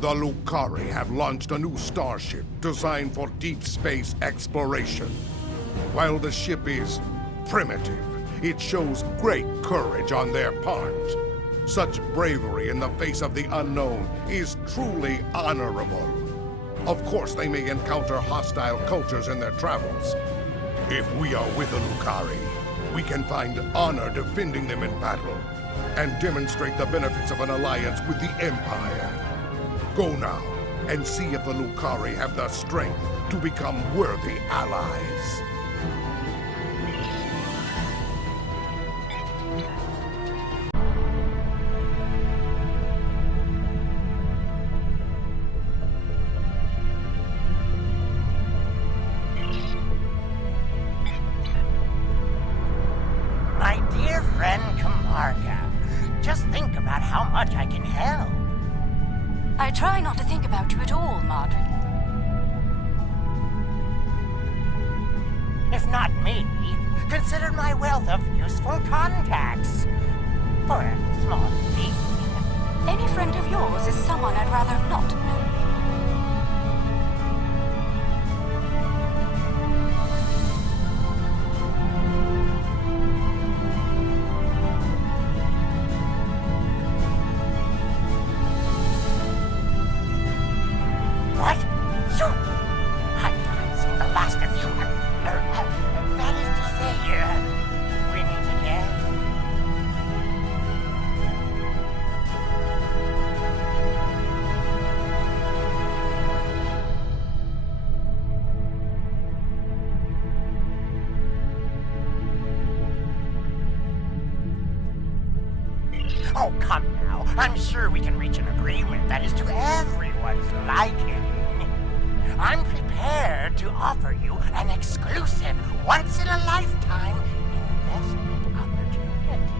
The Lucari have launched a new starship designed for deep space exploration. While the ship is primitive, it shows great courage on their part. Such bravery in the face of the unknown is truly honorable. Of course, they may encounter hostile cultures in their travels. If we are with the Lucari, we can find honor defending them in battle and demonstrate the benefits of an alliance with the Empire. Go now and see if the Lucari have the strength to become worthy allies. My dear friend Kamarga, just think about how much I can help. I try not to think about you at all, Margaret. If not me, consider my wealth of useful contacts. For a small fee. Any friend of yours is someone I'd rather not know. What? You? I thought I'd seen the last of you. That is to say, we meet again. Oh, come now. I'm sure we can reach an agreement that is to everyone's liking. I'm prepared to offer you an exclusive, once-in-a-lifetime investment opportunity.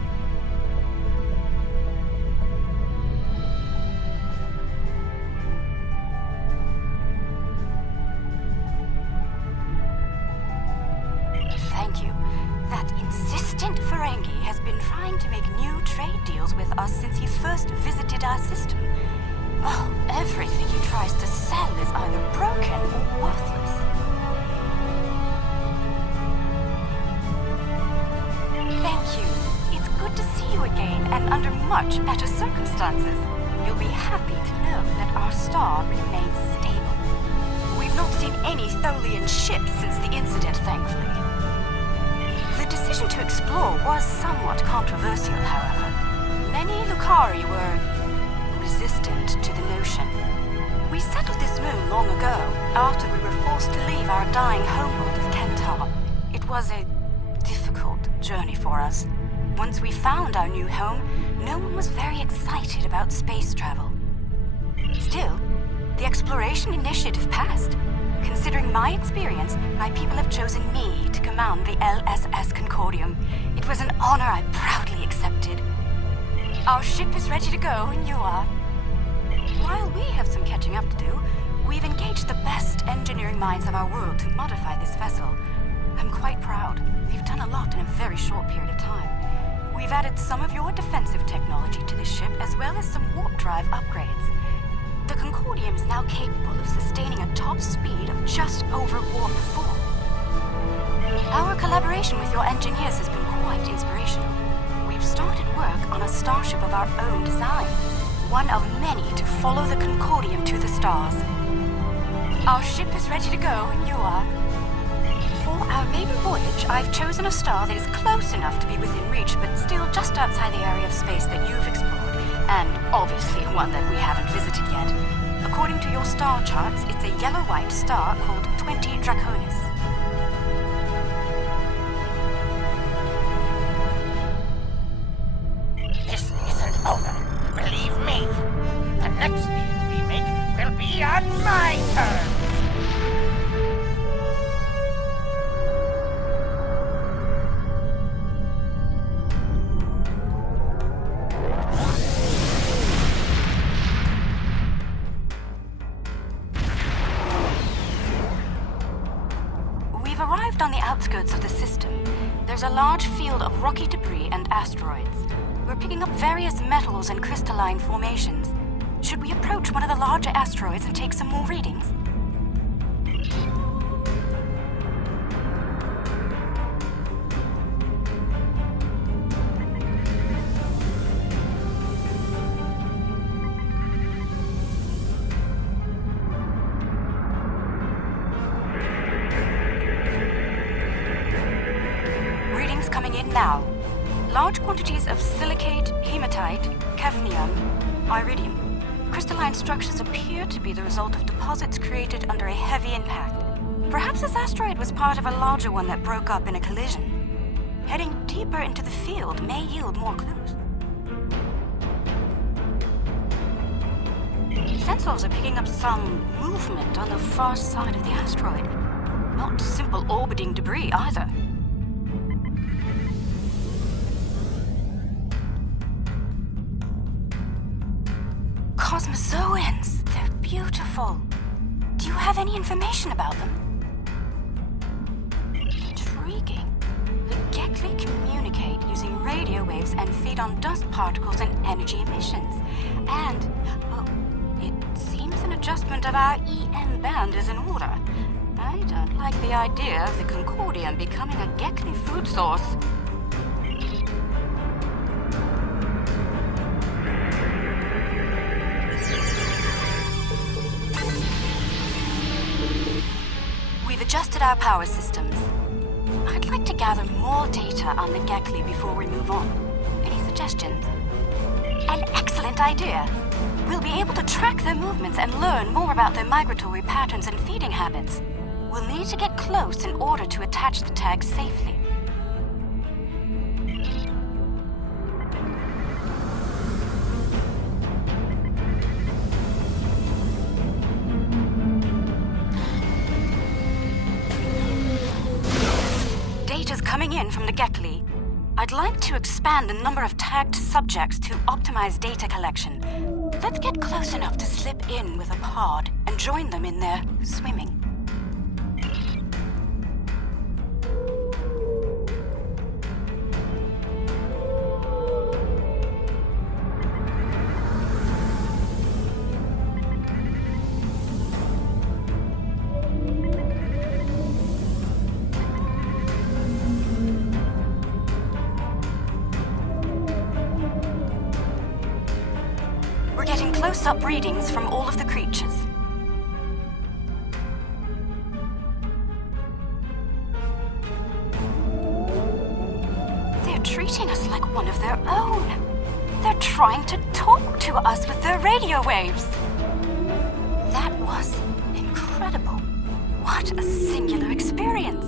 Thank you. That insistent Ferengi has been trying to make new trade deals with us since he first visited our system. Oh, everything he tries to sell is either broken or worthless. Thank you. It's good to see you again and under much better circumstances. You'll be happy to know that our star remains stable. We've not seen any Tholian ships since the incident, thankfully. The decision to explore was somewhat controversial, however. Many Lucari were resistant to the notion. We settled this moon long ago, after we were forced to leave our dying homeworld of Kentar. It was a difficult journey for us. Once we found our new home, no one was very excited about space travel. Still, the exploration initiative passed. Considering my experience, my people have chosen me to command the LSS Concordium. It was an honor I proudly accepted. Our ship is ready to go, and you are. While we have some catching up to do, we've engaged the best engineering minds of our world to modify this vessel. I'm quite proud. We've done a lot in a very short period of time. We've added some of your defensive technology to this ship, as well as some warp drive upgrades. The Concordium is now capable of sustaining a top speed of just over warp 4. Our collaboration with your engineers has been quite inspirational. We've started work on a starship of our own design, one of many to follow the Concordium to the stars. Our ship is ready to go, and you are. For our maiden voyage, I've chosen a star that is close enough to be within reach, but still just outside the area of space that you've explored, and obviously one that we haven't visited yet. According to your star charts, it's a yellow-white star called 20 Draconis. This isn't over. Believe me. The next deal we make will be on my terms. Arrived on the outskirts of the system. There's a large field of rocky debris and asteroids. We're picking up various metals and crystalline formations. Should we approach one of the larger asteroids and take some more readings? Readings coming in now. Large quantities of silicate, hematite, cadmium, iridium. Crystalline structures appear to be the result of deposits created under a heavy impact. Perhaps this asteroid was part of a larger one that broke up in a collision. Heading deeper into the field may yield more clues. Sensors are picking up some movement on the far side of the asteroid. Not simple orbiting debris either. Cosmozoans! They're beautiful. Do you have any information about them? Intriguing. The Gekli communicate using radio waves and feed on dust particles and energy emissions. And, well, it seems an adjustment of our EM band is in order. I don't like the idea of the Concordium becoming a Gekli food source. Adjusted our power systems. I'd like to gather more data on the Gekli before we move on. Any suggestions? An excellent idea. We'll be able to track their movements and learn more about their migratory patterns and feeding habits. We'll need to get close in order to attach the tag safely. Coming in from the Gekli. I'd like to expand the number of tagged subjects to optimize data collection. Let's get close enough to slip in with a pod and join them in their swimming. Close-up readings from all of the creatures. They're treating us like one of their own. They're trying to talk to us with their radio waves. That was incredible. What a singular experience.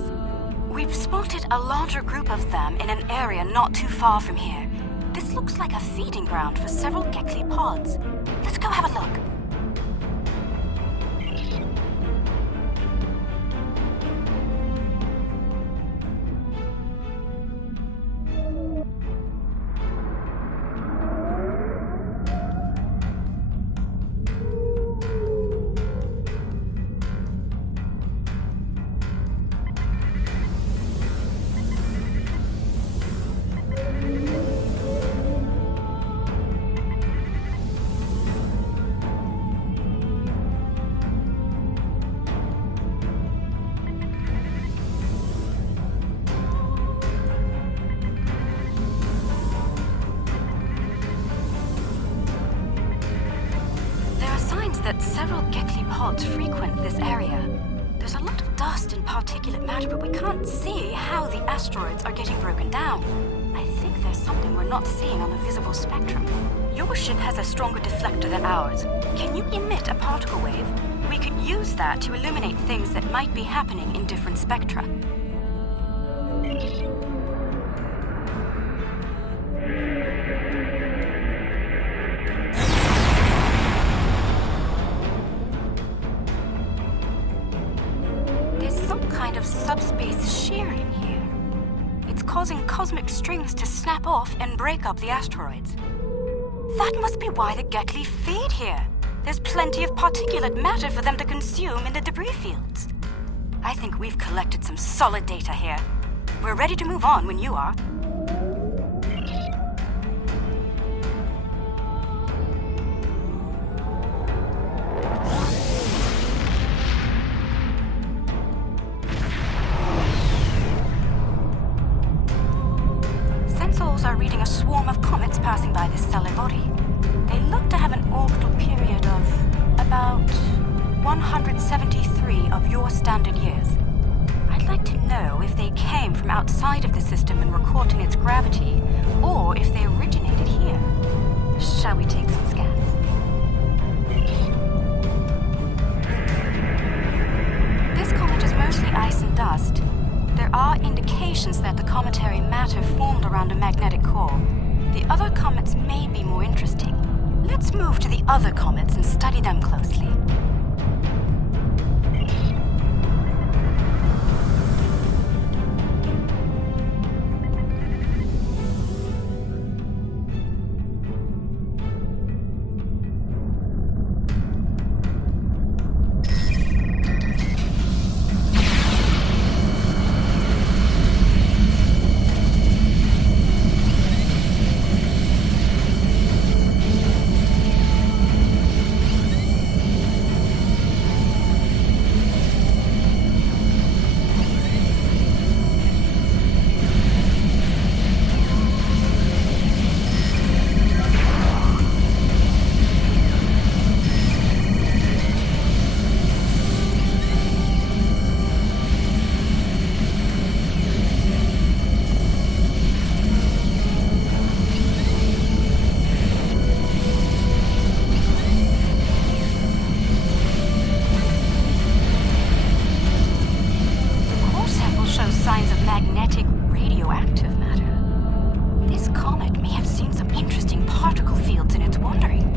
We've spotted a larger group of them in an area not too far from here. This looks like a feeding ground for several Gekli pods. Let's go have a look. That several Gekli pods frequent this area. There's a lot of dust and particulate matter, but we can't see how the asteroids are getting broken down. I think there's something we're not seeing on the visible spectrum. Your ship has a stronger deflector than ours. Can you emit a particle wave? We could use that to illuminate things that might be happening in different spectra. Subspace shearing here. It's causing cosmic strings to snap off and break up the asteroids. That must be why the Gekli feed here. There's plenty of particulate matter for them to consume in the debris fields. I think we've collected some solid data here. We're ready to move on when you are. of your standard years. I'd like to know if they came from outside of the system and were caught in its gravity, or if they originated here. Shall we take some scans? This comet is mostly ice and dust. There are indications that the cometary matter formed around a magnetic core. The other comets may be more interesting. Let's move to the other comets and study them closely. Signs of magnetic radioactive matter. This comet may have seen some interesting particle fields in its wandering.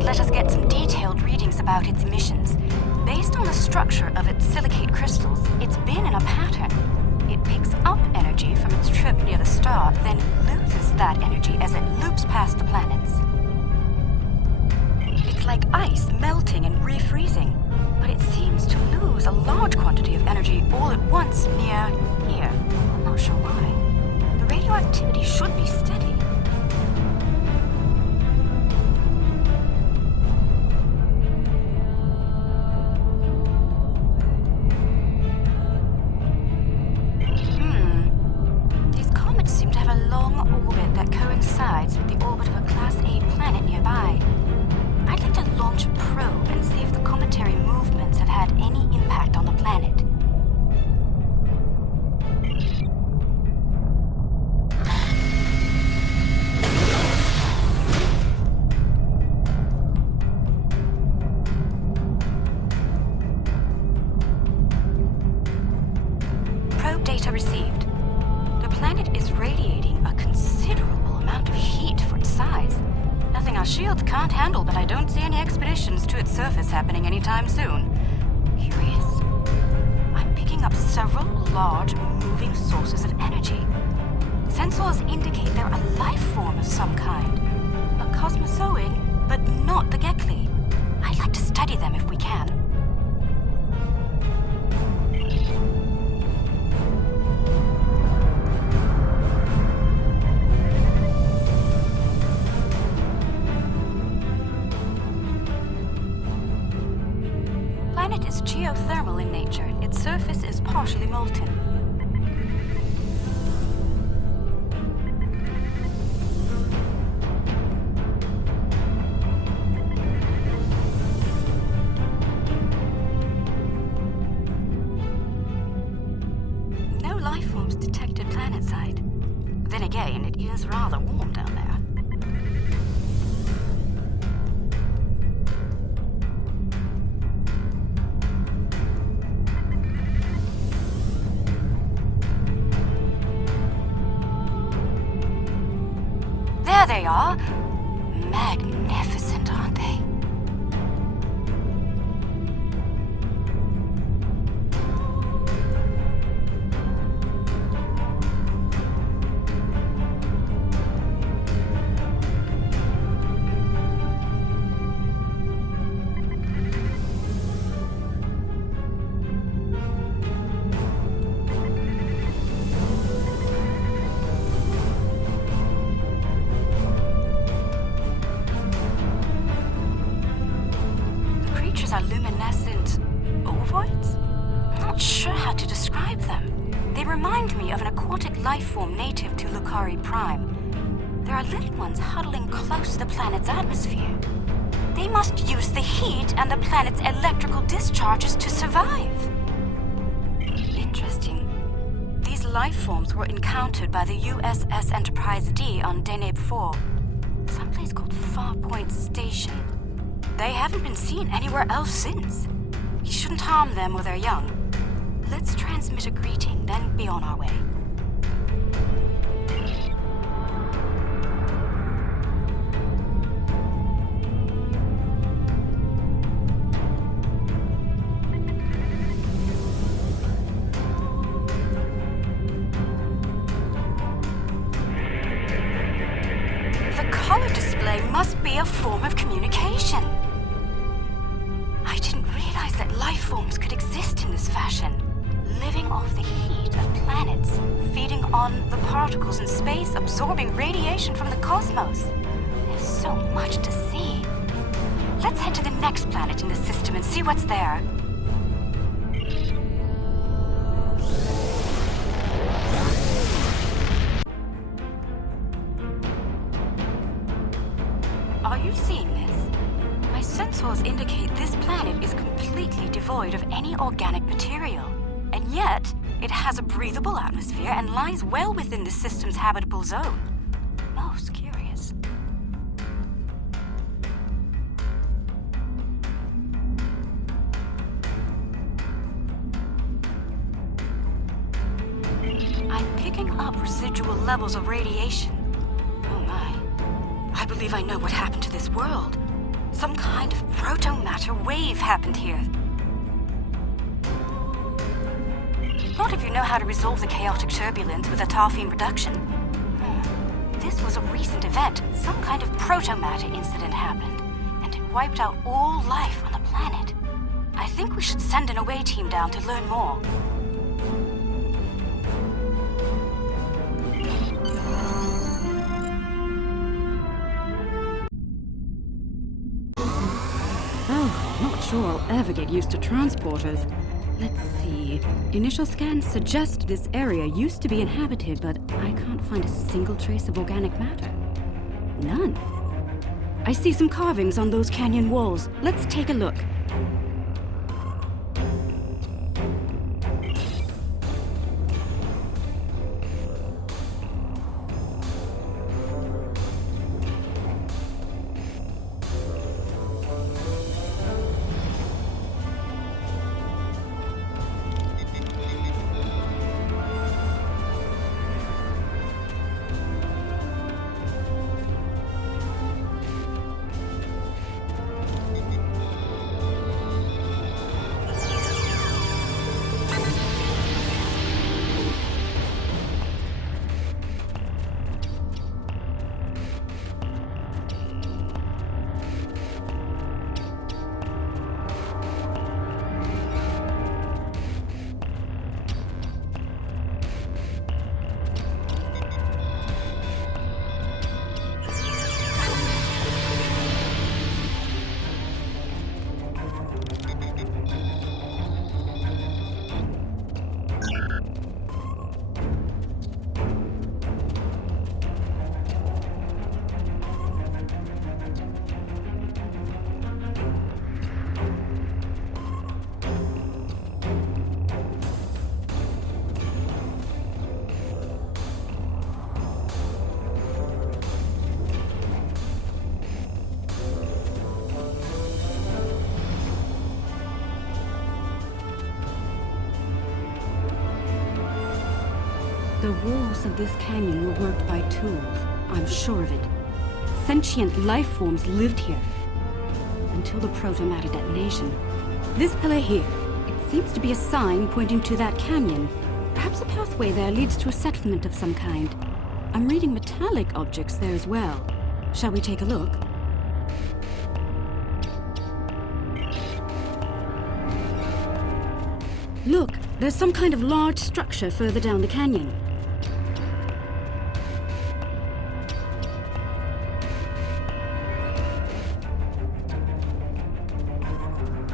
Let us get some detailed readings about its emissions. Based on the structure of its silicate crystals, it's been in a pattern. It picks up energy from its trip near the star, then loses that energy as it loops past the planets. It's like ice melting and refreezing, but it seems to lose a large quantity of energy all at once near here. I'm not sure why. The radioactivity should be steady. Coincides with the orbit of a Class A planet nearby. I'd like to launch a probe and see if the cometary movements have had any impact on the planet. Probe data received. The planet is radiating a considerable amount of heat for its size. Nothing our shields can't handle, but I don't see any expeditions to its surface happening anytime soon. Curious. I'm picking up several large, moving sources of energy. Sensors indicate they're a life form of some kind. A cosmozoid, but not the Gekli. I'd like to study them if we can. The planet is geothermal in nature. Its surface is partially molten. No life forms detected planetside. Then again, it is rather warm down there. There they are. Magnificent, aren't they? aquatic life form native to Lucari Prime. There are little ones huddling close to the planet's atmosphere. They must use the heat and the planet's electrical discharges to survive. Interesting. These life forms were encountered by the USS Enterprise D on Deneb 4, someplace called Farpoint Station. They haven't been seen anywhere else since. We shouldn't harm them or their young. Let's transmit a greeting, then be on our way. The color display must be a form of communication. I didn't realize that life forms could exist in this fashion, living off the heat of planets, feeding on the particles in space, absorbing radiation from the cosmos. There's so much to see. Let's head to the next planet in the system and see what's there. Are you seeing this? My sensors indicate this planet is completely devoid of any organic material. And yet, it has a breathable atmosphere and lies well within the system's habitable zone. Most curious. I'm picking up residual levels of radiation. Oh my. I believe I know what happened to this world. Some kind of proto-matter wave happened here. Not if you know how to resolve the chaotic turbulence with a tarfine reduction. This was a recent event. Some kind of proto-matter incident happened, and it wiped out all life on the planet. I think we should send an away team down to learn more. Oh, not sure I'll ever get used to transporters. Let's see. Initial scans suggest this area used to be inhabited, but I can't find a single trace of organic matter. None. I see some carvings on those canyon walls. Let's take a look. The walls of this canyon were worked by tools. I'm sure of it. Sentient life forms lived here. Until the proto-matter detonation. This pillar here, it seems to be a sign pointing to that canyon. Perhaps a pathway there leads to a settlement of some kind. I'm reading metallic objects there as well. Shall we take a look? Look, there's some kind of large structure further down the canyon.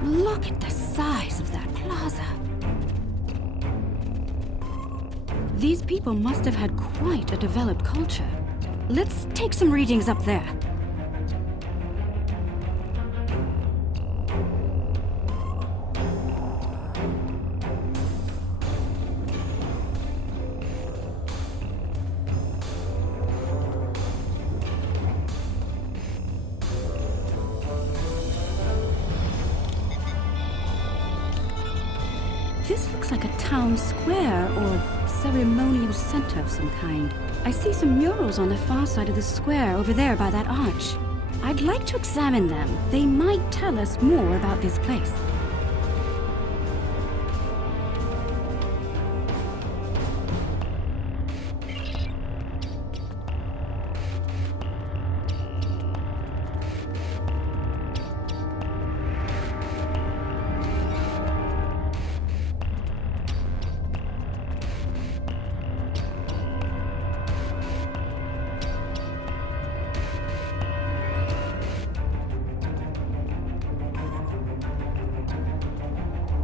Look at the size of that plaza. These people must have had quite a developed culture. Let's take some readings up there. This looks like a town square or ceremonial center of some kind. I see some murals on the far side of the square over there by that arch. I'd like to examine them. They might tell us more about this place.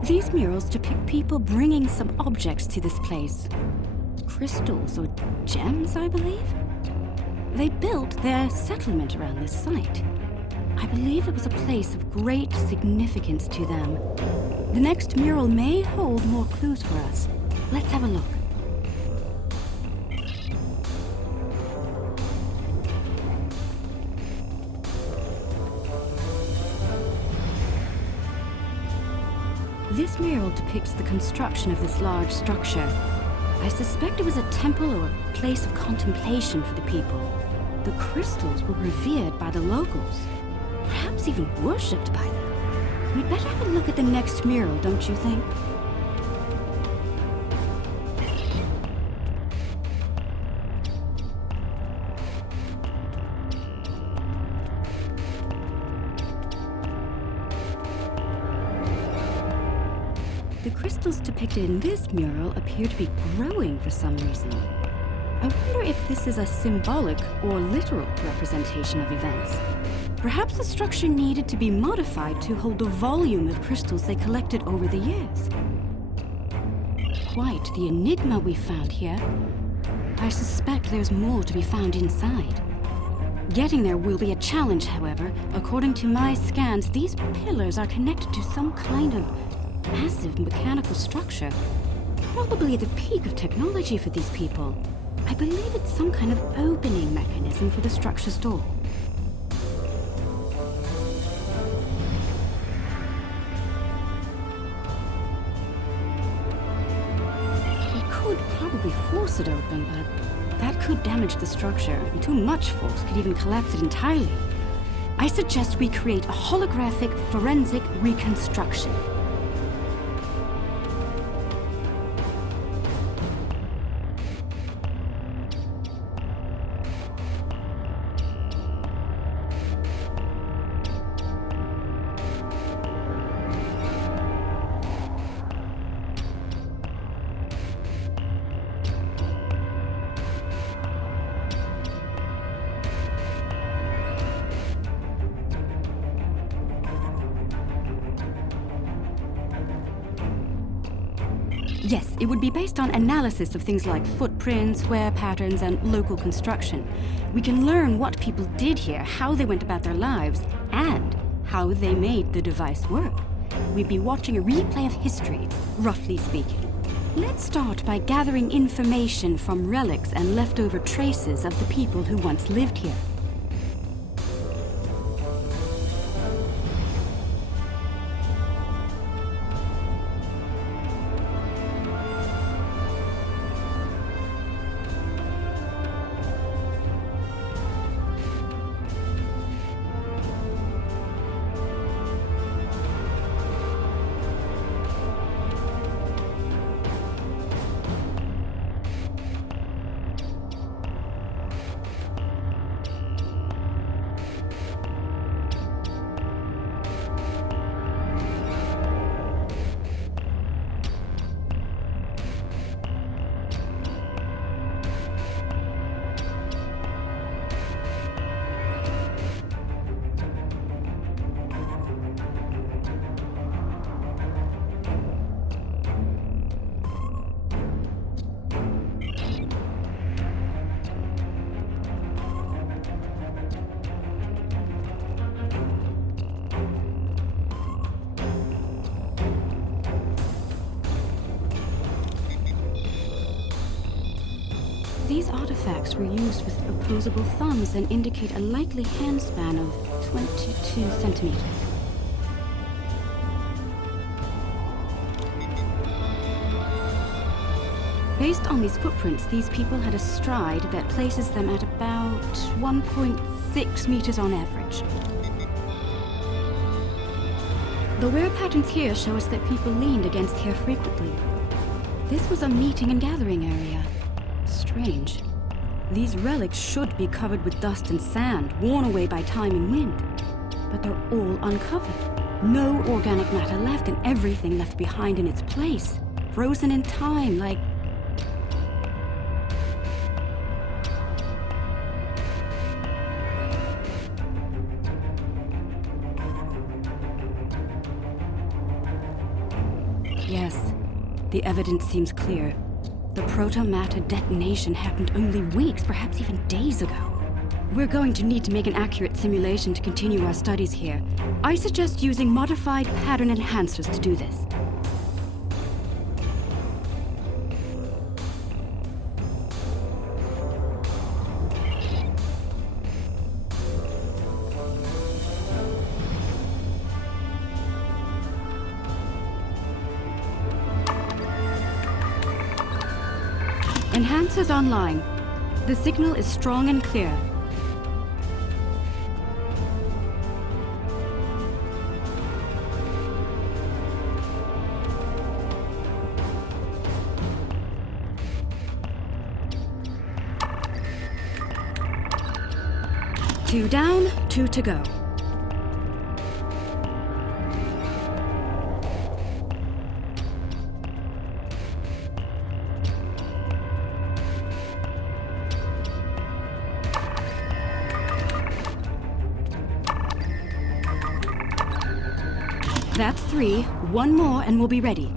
These murals depict people bringing some objects to this place. Crystals or gems, I believe? They built their settlement around this site. I believe it was a place of great significance to them. The next mural may hold more clues for us. Let's have a look. This mural depicts the construction of this large structure. I suspect it was a temple or a place of contemplation for the people. The crystals were revered by the locals, perhaps even worshipped by them. We'd better have a look at the next mural, don't you think? The crystals depicted in this mural appear to be growing for some reason. I wonder if this is a symbolic or literal representation of events. Perhaps the structure needed to be modified to hold the volume of crystals they collected over the years. Quite the enigma we found here. I suspect there's more to be found inside. Getting there will be a challenge, however. According to my scans, these pillars are connected to some kind of massive mechanical structure, probably at the peak of technology for these people. I believe it's some kind of opening mechanism for the structure's door. We could probably force it open, but that could damage the structure, and too much force could even collapse it entirely. I suggest we create a holographic forensic reconstruction. Yes, it would be based on analysis of things like footprints, wear patterns, and local construction. We can learn what people did here, how they went about their lives, and how they made the device work. We'd be watching a replay of history, roughly speaking. Let's start by gathering information from relics and leftover traces of the people who once lived here. artifacts were used with opposable thumbs and indicate a likely handspan of 22 centimeters. Based on these footprints, these people had a stride that places them at about 1.6 meters on average. The wear patterns here show us that people leaned against here frequently. This was a meeting and gathering area. Strange. These relics should be covered with dust and sand, worn away by time and wind. But they're all uncovered. No organic matter left, and everything left behind in its place. Frozen in time, like... Yes, the evidence seems clear. The proto-matter detonation happened only weeks, perhaps even days ago. We're going to need to make an accurate simulation to continue our studies here. I suggest using modified pattern enhancers to do this. Enhancers online. The signal is strong and clear. Two down, two to go. That's three. One more and we'll be ready.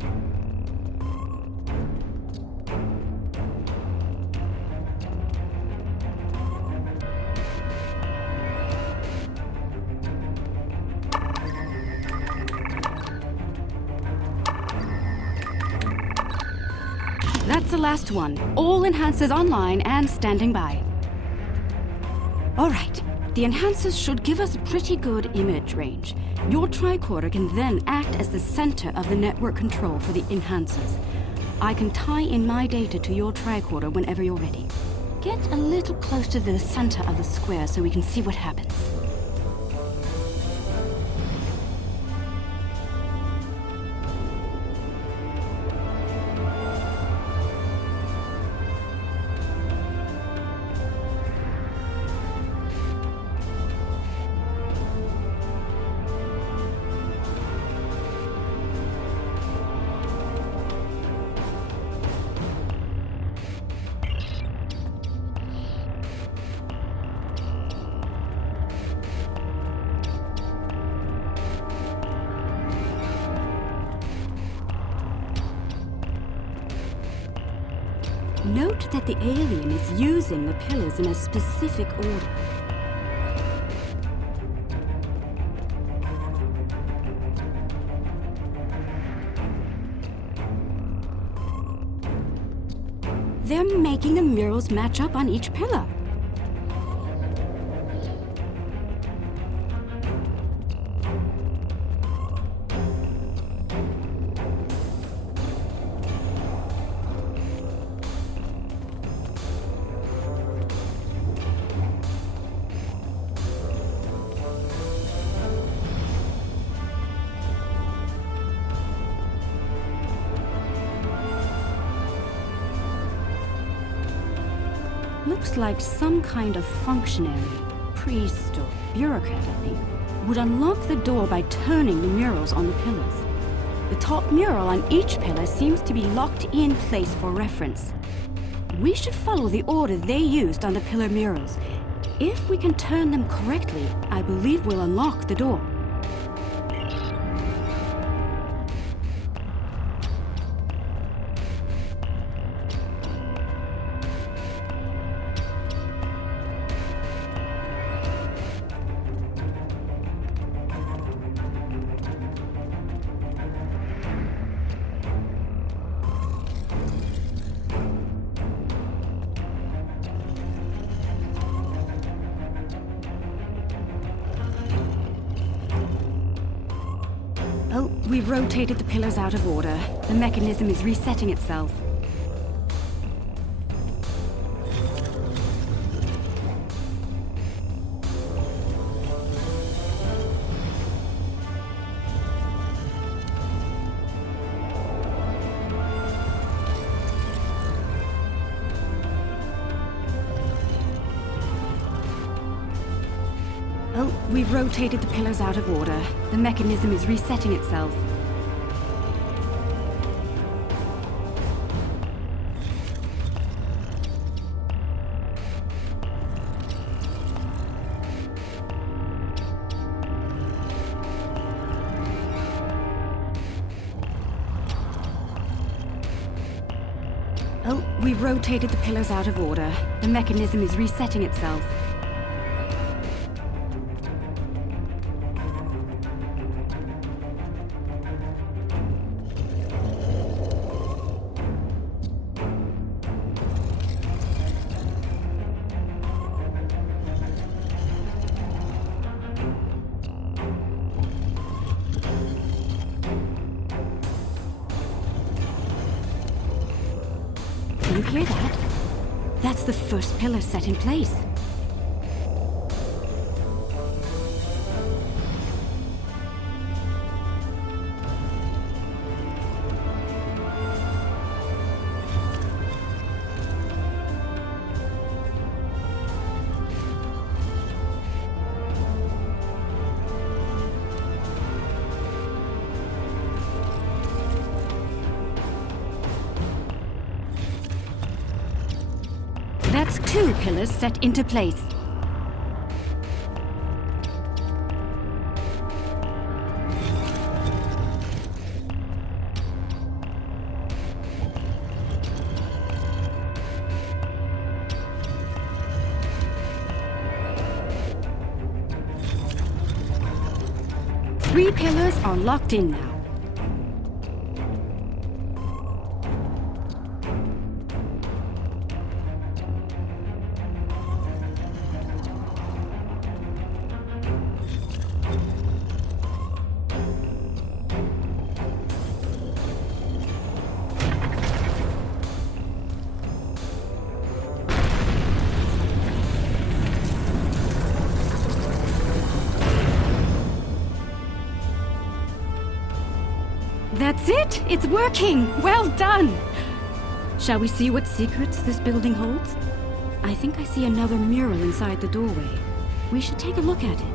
That's the last one. All enhancers online and standing by. All right. The enhancers should give us a pretty good image range. Your tricorder can then act as the center of the network control for the enhancers. I can tie in my data to your tricorder whenever you're ready. Get a little close to the center of the square so we can see what happens. Note that the alien is using the pillars in a specific order. They're making the murals match up on each pillar. Looks like some kind of functionary, priest or bureaucrat, I think, would unlock the door by turning the murals on the pillars. The top mural on each pillar seems to be locked in place for reference. We should follow the order they used on the pillar murals. If we can turn them correctly, I believe we'll unlock the door. we've rotated the pillars out of order. The mechanism is resetting itself. Oh, we've rotated the pillars out of order. The mechanism is resetting itself. Oh, we've rotated the pillars out of order. The mechanism is resetting itself. Do you hear that? That's the first pillar set in place. That's 2 pillars set into place. Three pillars are locked in now. That's it! It's working! Well done! Shall we see what secrets this building holds? I think I see another mural inside the doorway. We should take a look at it.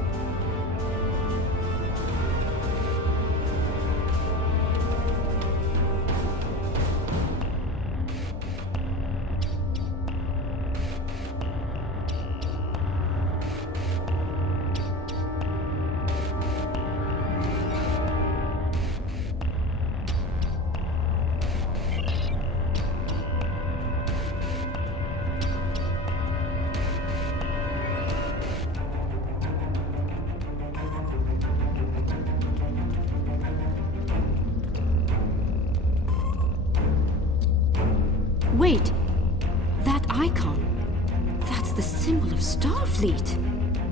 Wait, that icon, that's the symbol of Starfleet.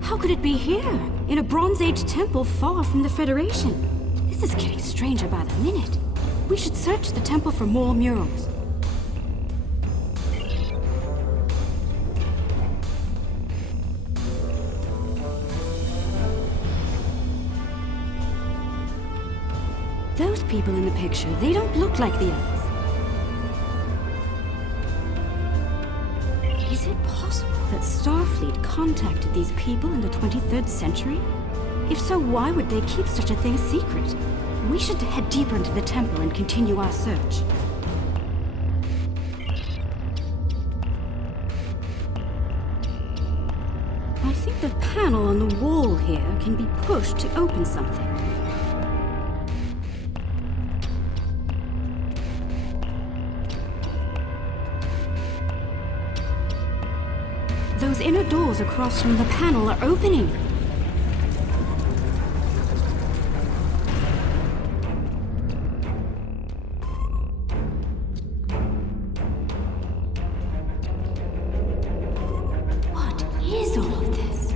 How could it be here, in a Bronze Age temple far from the Federation? This is getting stranger by the minute. We should search the temple for more murals. Those people in the picture, they don't look like the others. Is it possible that Starfleet contacted these people in the 23rd century? If so, why would they keep such a thing a secret? We should head deeper into the temple and continue our search. I think the panel on the wall here can be pushed to open something. Those inner doors across from the panel are opening. What is all of this?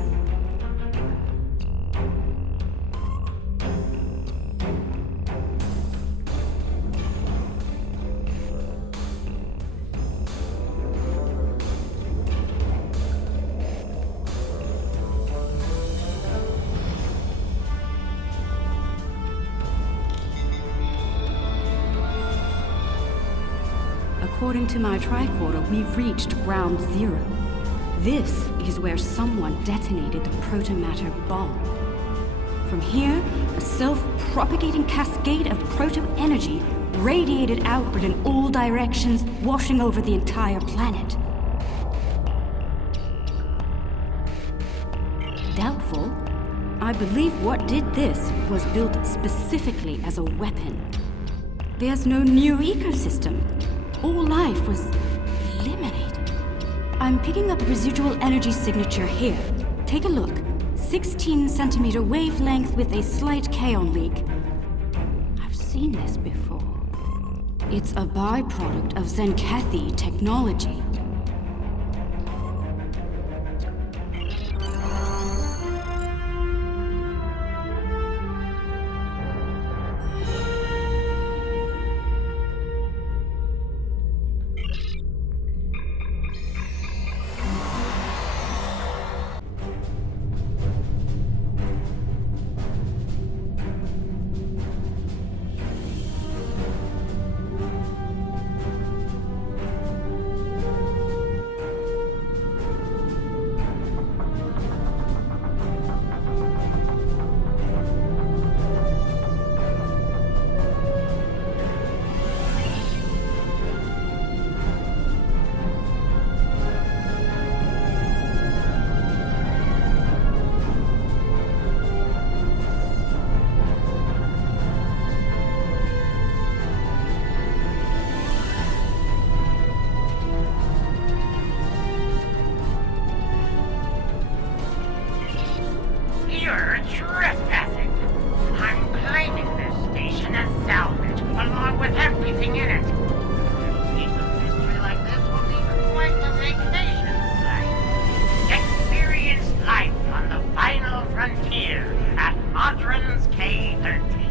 According to my tricorder, we've reached ground zero. This is where someone detonated the protomatter bomb. From here, a self-propagating cascade of proto-energy radiated outward in all directions, washing over the entire planet. Doubtful. I believe what did this was built specifically as a weapon. There's no new ecosystem. All life was eliminated. I'm picking up a residual energy signature here. Take a look. 16 centimeter wavelength with a slight kaon leak. I've seen this before. It's a byproduct of Zenkethi technology. You're trespassing. I'm claiming this station as salvage, along with everything in it. A piece of history like this will be quite a vacation site. Experience life on the final frontier at Modron's K-13.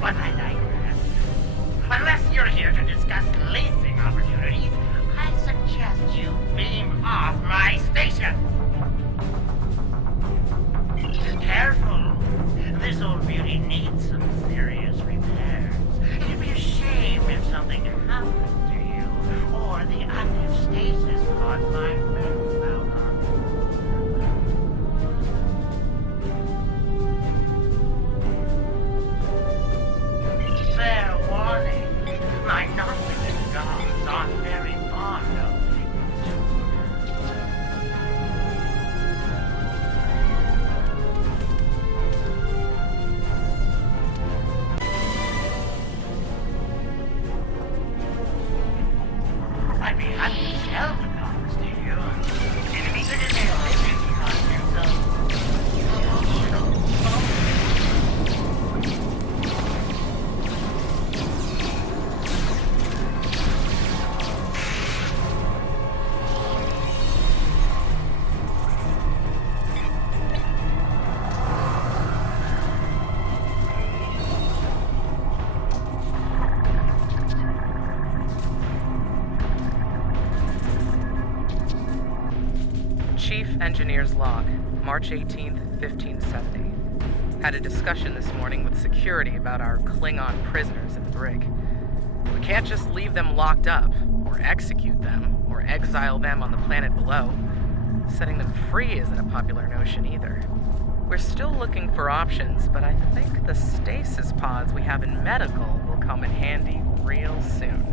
But I digress. Unless you're here to discuss leasing opportunities, I suggest you beam off my station. Careful. This old beauty needs some serious repairs. It'd be a shame if something happened to you, or the active stasis caused my malfunction. Fair warning. My non-living gods aren't very fond of things. I'd be happy to sell the dogs to you. Enemies are Chief Engineer's Log, March 18th, 1570. Had a discussion this morning with security about our Klingon prisoners in the brig. We can't just leave them locked up, or execute them, or exile them on the planet below. Setting them free isn't a popular notion either. We're still looking for options, but I think the stasis pods we have in medical will come in handy real soon.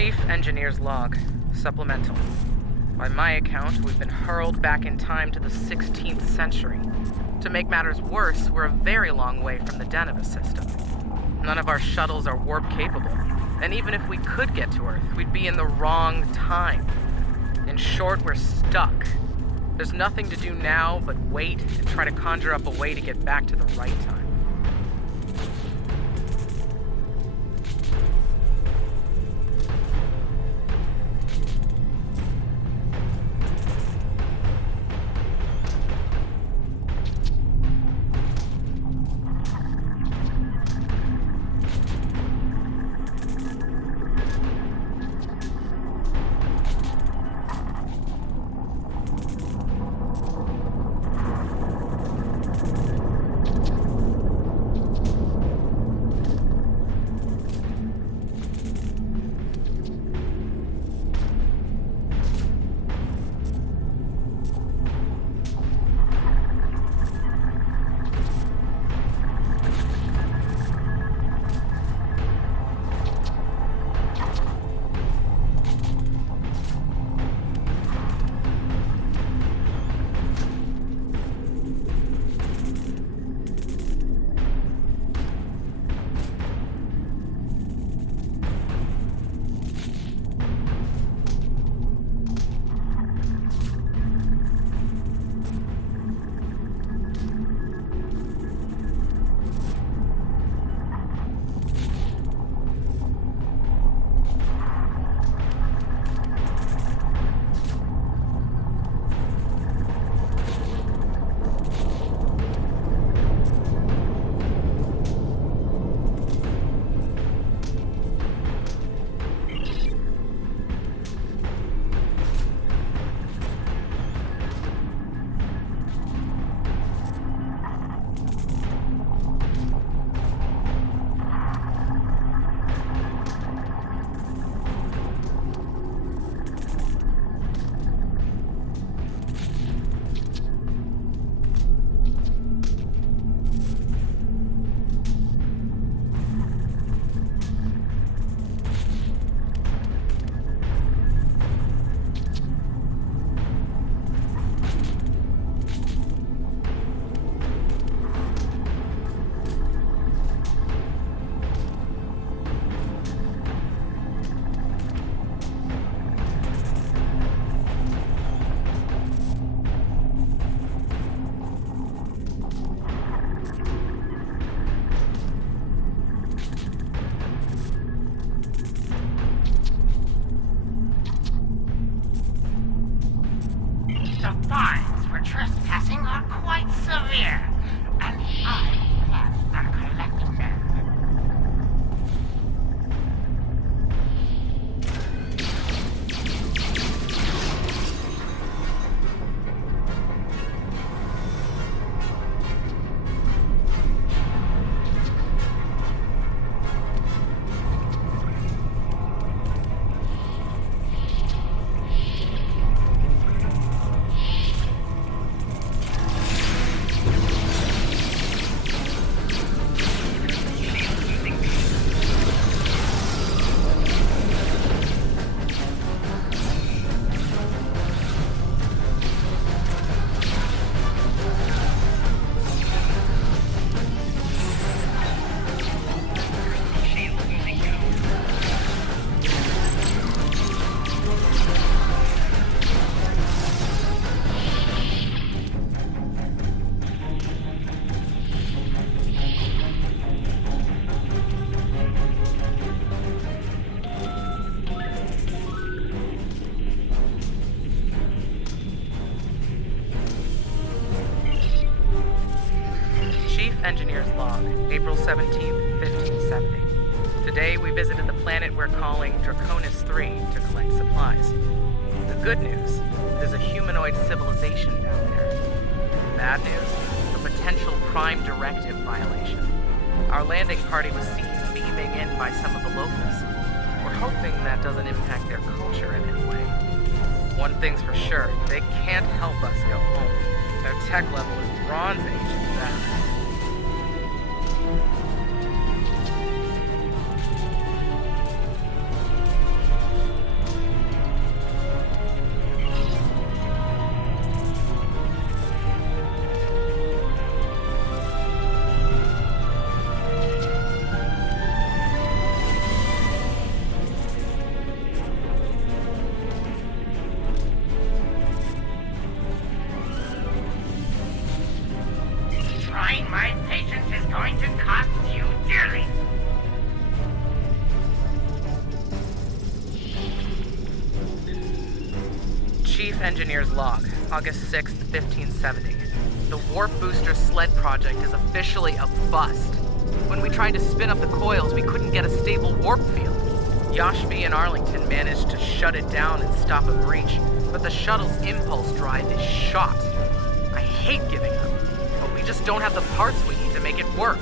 Chief Engineer's Log. Supplemental. By my account, we've been hurled back in time to the 16th century. To make matters worse, we're a very long way from the Deneva system. None of our shuttles are warp-capable, and even if we could get to Earth, we'd be in the wrong time. In short, we're stuck. There's nothing to do now but wait and try to conjure up a way to get back to the right time. The fines for trespassing are quite severe, and I plan on collecting them. Engineer's Log, April 17th, 1570. Today we visited the planet we're calling Draconis 3 to collect supplies. The good news, there's a humanoid civilization down there. Bad news, a potential Prime Directive violation. Our landing party was seen beaming in by some of the locals. We're hoping that doesn't impact their culture in any way. One thing's for sure, they can't help us go home. Their tech level is Bronze Age at best. Engineer's Log, August 6th, 1570. The Warp Booster Sled project is officially a bust. When we tried to spin up the coils, we couldn't get a stable warp field. Yashvi and Arlington managed to shut it down and stop a breach, but the shuttle's impulse drive is shot. I hate giving up, but we just don't have the parts we need to make it work.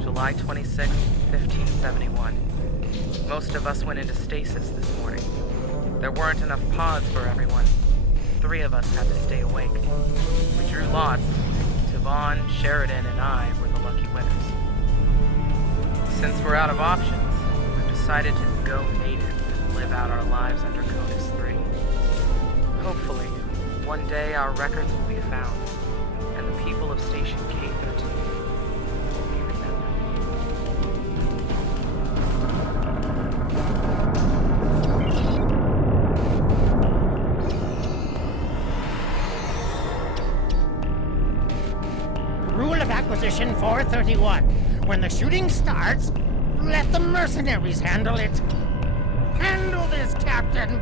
July 26, 1571. Most of us went into stasis this morning. There weren't enough pods for everyone. 3 of us had to stay awake. We drew lots. Tavon, Sheridan, and I were the lucky winners. Since we're out of options, we've decided to go native and live out our lives under Codus 3. Hopefully, one day our records will be found, and the people of Station K-13 will be remembered. Rule of Acquisition 431. When the shooting starts, let the mercenaries handle it. Handle this, Captain!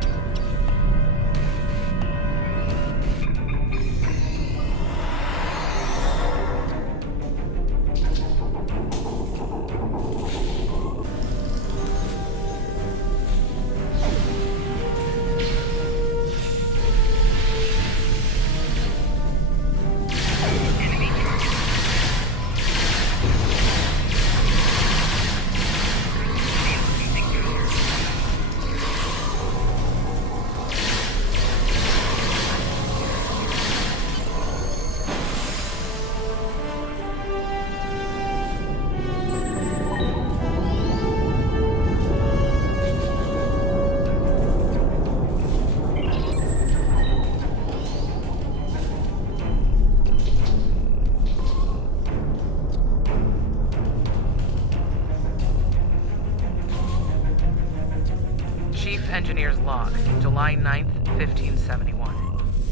Engineer's Log, July 9th, 1571.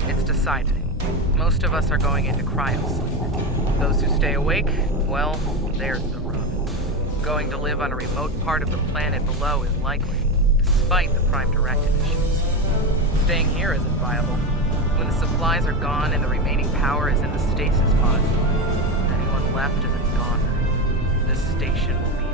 It's decided. Most of us are going into cryosleep. Those who stay awake, well, there's the rub. Going to live on a remote part of the planet below is likely, despite the Prime Directive issues. Staying here isn't viable. When the supplies are gone and the remaining power is in the stasis pods, anyone left is a goner. This station will be there.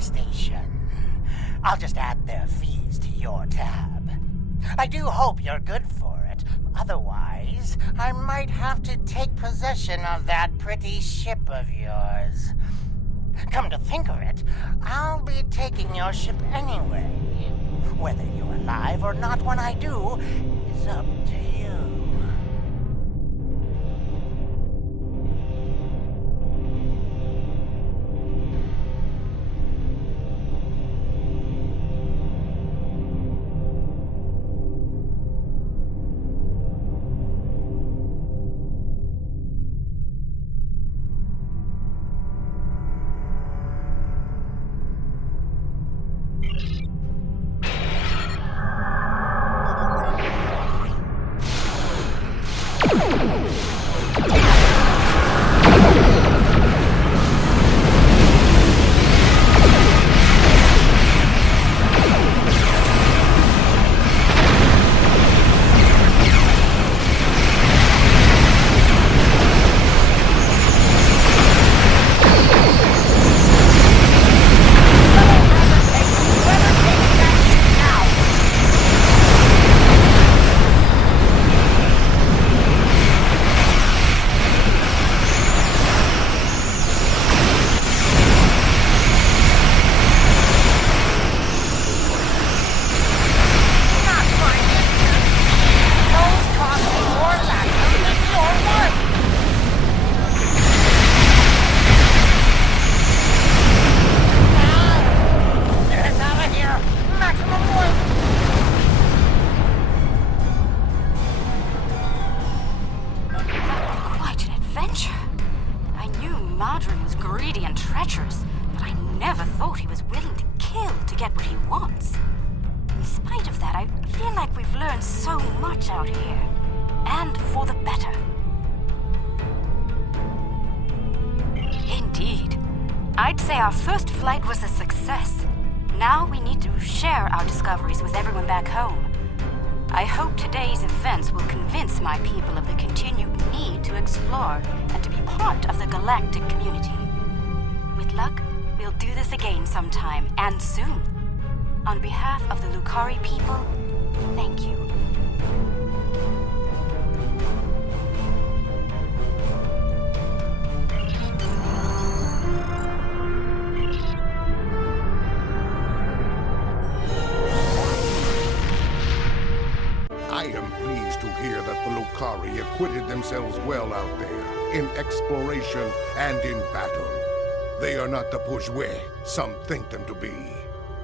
station. I'll just add their fees to your tab. I do hope you're good for it. Otherwise, I might have to take possession of that pretty ship of yours. Come to think of it, I'll be taking your ship anyway. Whether you're alive or not when I do is up to you. I'd say our first flight was a success. Now we need to share our discoveries with everyone back home. I hope today's events will convince my people of the continued need to explore and to be part of the galactic community. With luck, we'll do this again sometime, and soon. On behalf of the Lukari people, thank you. I am pleased to hear that the Lukari acquitted themselves well out there, in exploration and in battle. They are not the bourgeois some think them to be.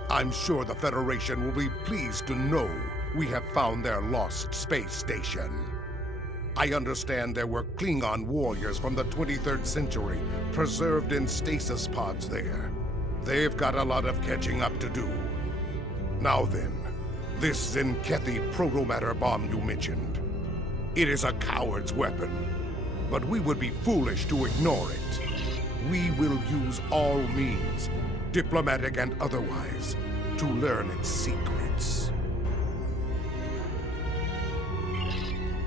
I'm sure the Federation will be pleased to know we have found their lost space station. I understand there were Klingon warriors from the 23rd century preserved in stasis pods there. They've got a lot of catching up to do. Now then, this Zenkethi proto-matter bomb you mentioned. It is a coward's weapon, but we would be foolish to ignore it. We will use all means, diplomatic and otherwise, to learn its secrets.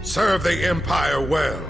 Serve the Empire well.